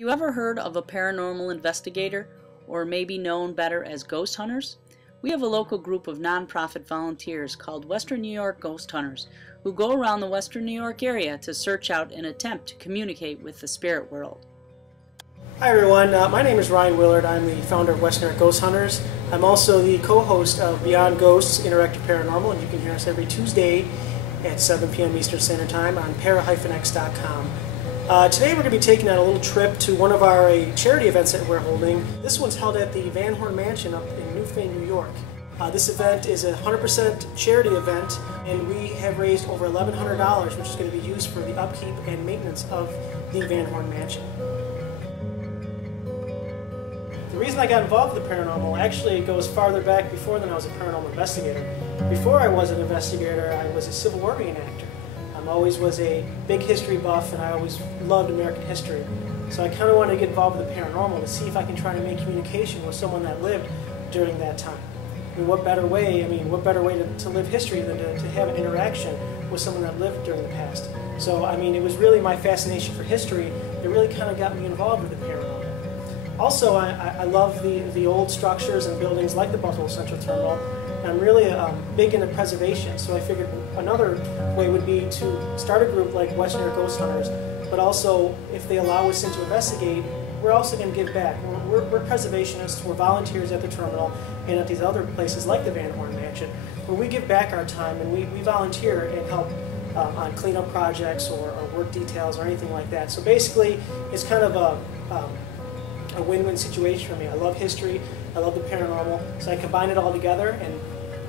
You ever heard of a paranormal investigator, or maybe known better as ghost hunters? We have a local group of nonprofit volunteers called Western New York Ghost Hunters who go around the Western New York area to search out and attempt to communicate with the spirit world. Hi everyone, my name is Ryan Willard. I'm the founder of Western New York Ghost Hunters. I'm also the co-host of Beyond Ghosts Interactive Paranormal, and you can hear us every Tuesday at 7 p.m. Eastern Standard Time on para-x.com. Today we're going to be taking on a little trip to one of our charity events that we're holding. This one's held at the Van Horn Mansion up in Newfane, New York. This event is a 100% charity event, and we have raised over $1,100, which is going to be used for the upkeep and maintenance of the Van Horn Mansion. The reason I got involved with the paranormal actually goes farther back before than I was a paranormal investigator. Before I was an investigator, I was a Civil War reenactor. I always was a big history buff, and I always loved American history. So I kind of wanted to get involved with the paranormal to see if I can try to make communication with someone that lived during that time. I mean, what better way to live history than to have an interaction with someone that lived during the past. So, I mean, it was really my fascination for history that really kind of got me involved with the paranormal. Also, I love the old structures and buildings like the Buffalo Central Terminal. I'm really big into preservation, so I figured another way would be to start a group like Western New York Ghost Hunters, but also, if they allow us in to investigate, we're also going to give back. We're preservationists, we're volunteers at the terminal and at these other places like the Van Horn Mansion, where we give back our time and we volunteer and help on cleanup projects or work details or anything like that. So basically, it's kind of a win-win situation for me. I love history, I love the paranormal, so I combine it all together and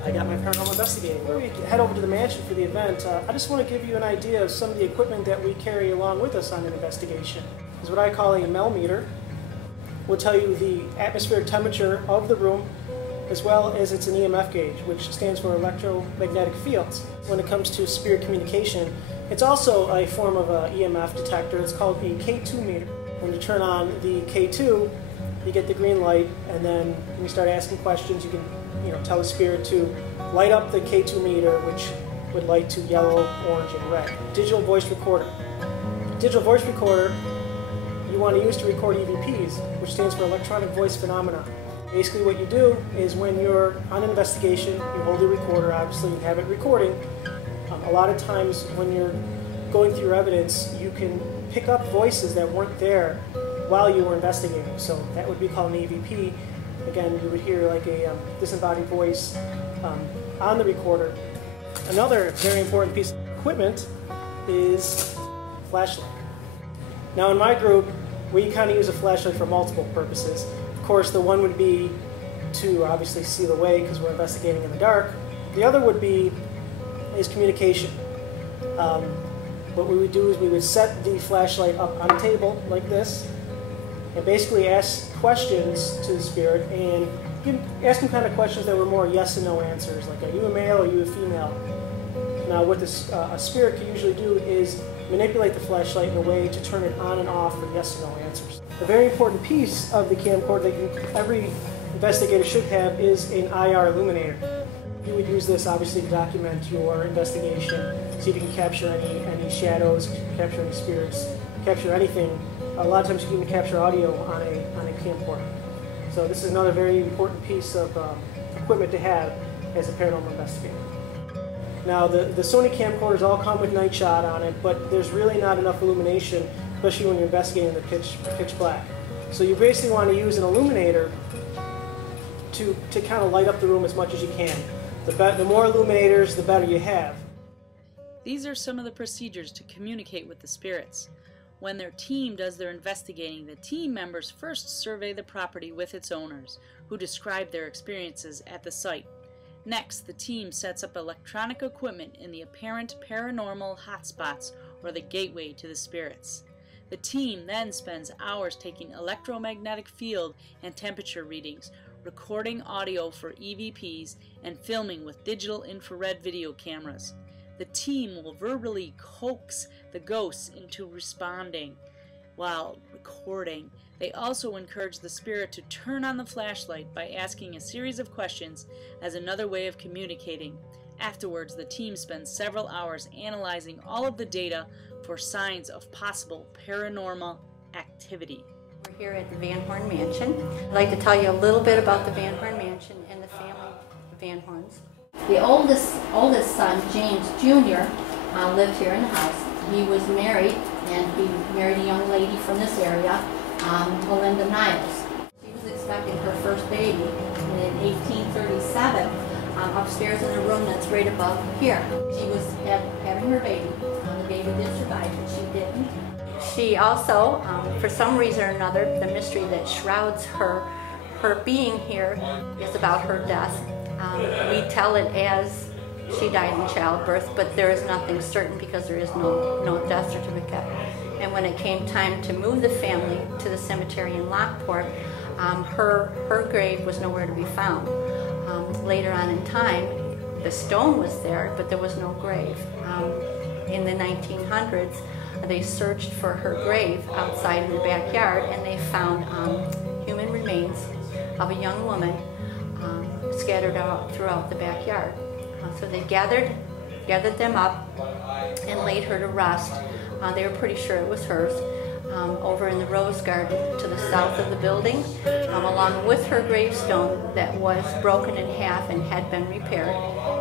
I got my paranormal investigating. Before we head over to the mansion for the event, I just want to give you an idea of some of the equipment that we carry along with us on an investigation. It's what I call a MEL meter. We'll tell you the atmospheric temperature of the room, as well as it's an EMF gauge, which stands for electromagnetic fields. When it comes to spirit communication, it's also a form of an EMF detector. It's called a K2 meter. When you turn on the K2, you get the green light, and then when you start asking questions, you can tell the spirit to light up the K2 meter, which would light to yellow, orange, and red. Digital voice recorder. Digital voice recorder you want to use to record EVPs, which stands for electronic voice phenomena. Basically what you do is when you're on an investigation, you hold the recorder, obviously you have it recording. A lot of times when you're going through your evidence, you can pick up voices that weren't there while you were investigating. So that would be called an EVP. Again, you would hear like a disembodied voice on the recorder. Another very important piece of equipment is flashlight. Now in my group, we kind of use a flashlight for multiple purposes. Of course, the one would be to obviously see the way because we're investigating in the dark. The other would be communication. What we would do is we would set the flashlight up on a table like this and basically ask questions to the spirit and ask him kind of questions that were more yes and no answers, like are you a male or are you a female? Now what a spirit can usually do is manipulate the flashlight in a way to turn it on and off for yes and no answers. A very important piece of the camcorder that every investigator should have is an IR illuminator. You would use this obviously to document your investigation, see if you can capture any shadows, capture any spirits, capture anything. A lot of times you can even capture audio on a camcorder. So this is another very important piece of equipment to have as a paranormal investigator. Now the Sony camcorders all come with night shot on it, but there's really not enough illumination, especially when you're investigating the pitch black. So you basically want to use an illuminator to kind of light up the room as much as you can. The more illuminators, the better you have. These are some of the procedures to communicate with the spirits. When their team does their investigating, the team members first survey the property with its owners, who describe their experiences at the site. Next, the team sets up electronic equipment in the apparent paranormal hotspots or the gateway to the spirits. The team then spends hours taking electromagnetic field and temperature readings, recording audio for EVPs, and filming with digital infrared video cameras. The team will verbally coax the ghosts into responding while recording. They also encourage the spirit to turn on the flashlight by asking a series of questions as another way of communicating. Afterwards, the team spends several hours analyzing all of the data for signs of possible paranormal activity. here at the Van Horn Mansion. I'd like to tell you a little bit about the Van Horn Mansion and the family Van Horns. The oldest son, James Jr., lived here in the house. He was married, and he married a young lady from this area, Melinda Niles. She was expecting her first baby in 1837 upstairs in a room that's right above here. She was having her baby. The baby did survive, but she didn't. She also, for some reason or another, the mystery that shrouds her being here is about her death. We tell it as she died in childbirth, but there is nothing certain because there is no death certificate. And when it came time to move the family to the cemetery in Lockport, her grave was nowhere to be found. Later on in time, the stone was there, but there was no grave. In the 1900s, they searched for her grave outside in the backyard, and they found human remains of a young woman scattered out throughout the backyard. So they gathered them up and laid her to rest. They were pretty sure it was hers. Over in the rose garden to the south of the building, along with her gravestone that was broken in half and had been repaired.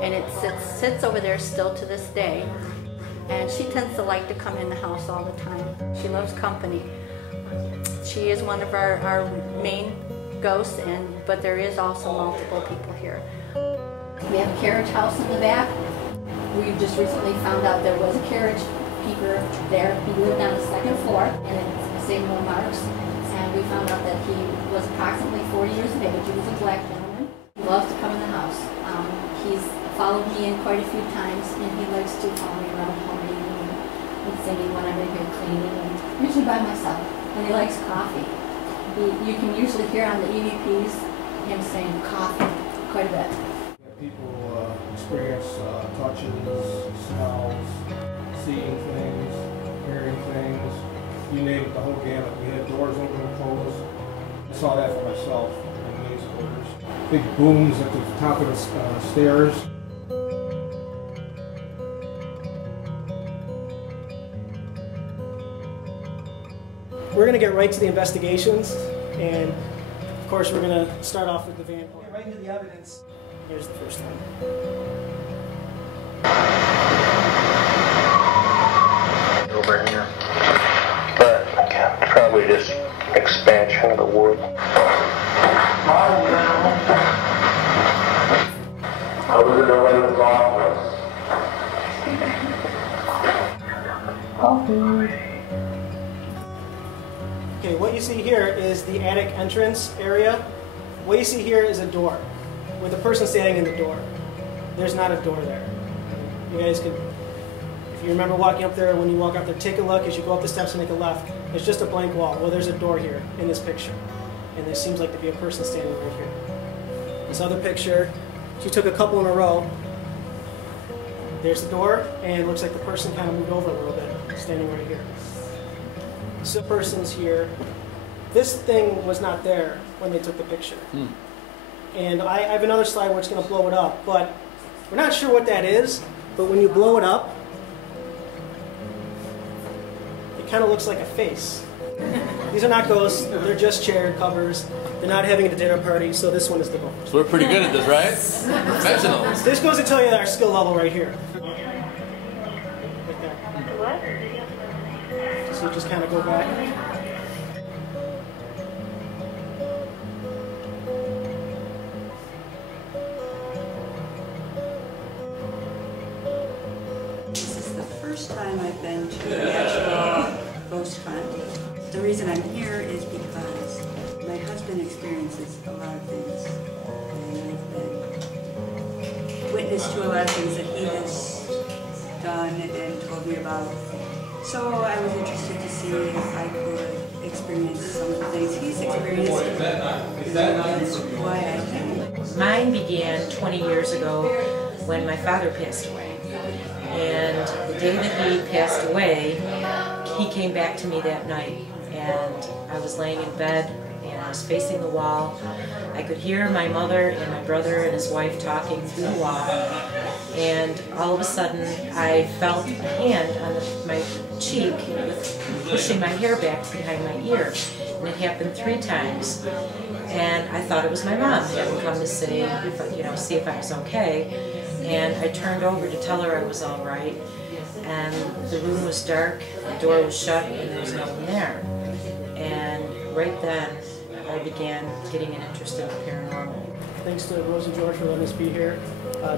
And it sits over there still to this day. And she tends to like to come in the house all the time. She loves company. She is one of our main ghosts, but there is also multiple people here. We have a carriage house in the back. We just recently found out there was a carriage keeper there. He lived on the second floor, and it's Samuel Marks. And we found out that he was approximately 40 years of age. He was a black gentleman. He loves to come in the house. He's followed me in quite a few times, and he likes to follow me around home and singing when I'm in here cleaning, and usually by myself. And he likes coffee. You can usually hear on the EVPs him saying coffee quite a bit. People experience touches, smells, seeing things, hearing things, you name it, the whole gamut. We had doors open and closed. I saw that for myself in these quarters. Big booms at the top of the stairs. We're going to get right to the investigations, and of course we're going to start off with the Van Horn. Right into the evidence. Here's the first one. Over here. But again, probably just expansion of the wood. I was in the way of the office. Okay, what you see here is the attic entrance area. What you see here is a door with a person standing in the door. There's not a door there. You guys can, if you remember walking up there, when you walk up there, take a look as you go up the steps and make a left. It's just a blank wall. Well, there's a door here in this picture. And there seems like to be a person standing right here. This other picture, she took a couple in a row. There's the door, and it looks like the person kind of moved over a little bit, standing right here. So person's here. This thing was not there when they took the picture. And I have another slide where it's going to blow it up, but we're not sure what that is, but when you blow it up, it kind of looks like a face. These are not ghosts, they're just chair covers. They're not having a dinner party, so this one is the ghost. So we're pretty good at this, right? Professionals. This goes to tell you our skill level right here. So you just kind of go back. This is the first time I've been to the actual ghost hunt. The reason I'm here is because my husband experiences a lot of things. And I've been witness to a lot of things that he has done and told me about. So I was interested to see if I could experience some of the things he's experienced. And that's why I came. Mine began 20 years ago when my father passed away. And the day that he passed away, he came back to me that night. And I was laying in bed and I was facing the wall. I could hear my mother and my brother and his wife talking through the wall. And all of a sudden, I felt a hand on my cheek pushing my hair back behind my ear. and it happened 3 times. And I thought it was my mom having come to see if I was okay. And I turned over to tell her I was all right. And the room was dark, the door was shut, and there was no one there. And right then, I began getting an interest in the paranormal. Thanks to Rose and George for letting us be here.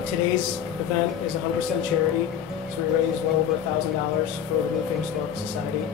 Today's event is 100% charity, so we raised well over $1,000 for the New Famous Historical Society.